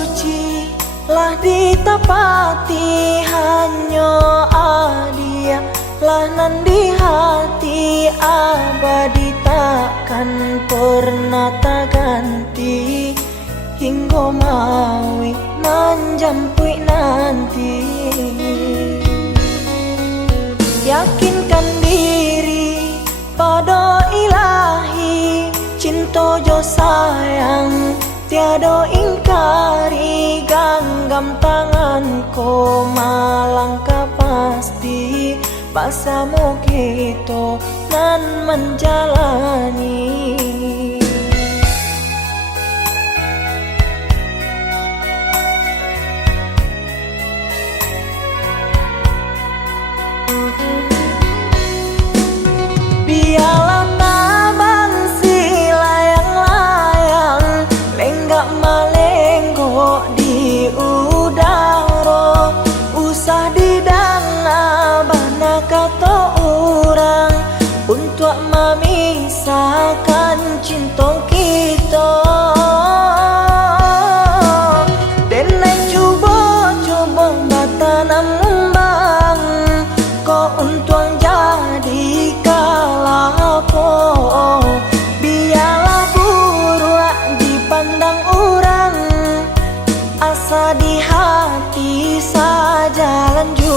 suci lah ditapati hanya adia lah nan di hati abadi takkan pernah tak ganti hingga maui nan jampui nanti. Yakinkan diri pada ilahi, cinta jo sayang tiada ingkari, genggam tanganku malangkah pasti bersama kita nan menjalani. Biarlah tabang si layang-layang lenggak malenggok di udara, usah didanga bana kata orang untuk memisahkan cinta kita. Denai cuba-cuba batanam bang kau untung jadi kalapo. Biarlah buruk dipandang orang, asa di hati saja lanjut.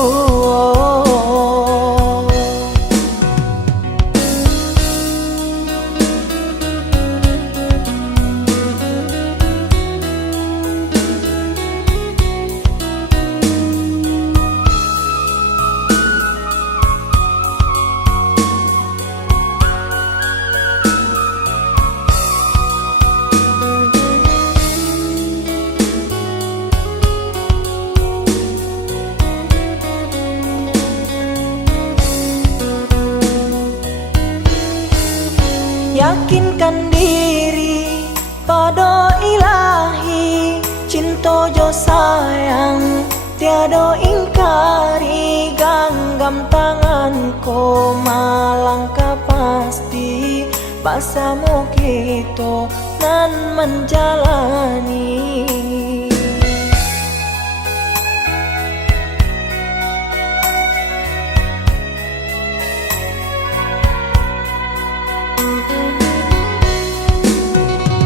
Yakinkan diri pada ilahi, cinta jo sayang tiada ingkari, genggam tanganku malangkah pasti bersama kita nan menjalani.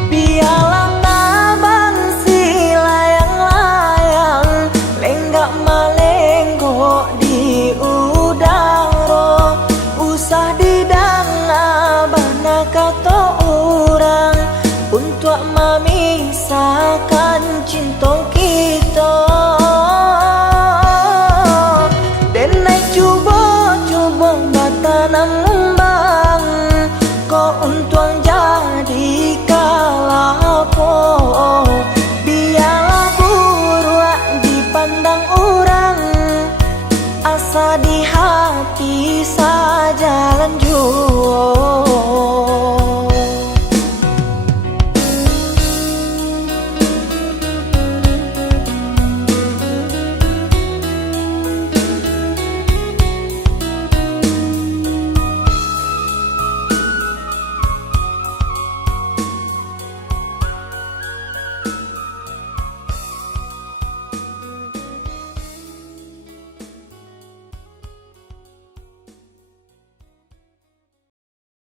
Biarlah tabang si layang-layang lenggak malenggok di udara, usah didanga bana kata orang untuk memisahkan cinta kita. Denai cuba-cuba batanam bang kau untung jadi kalapo.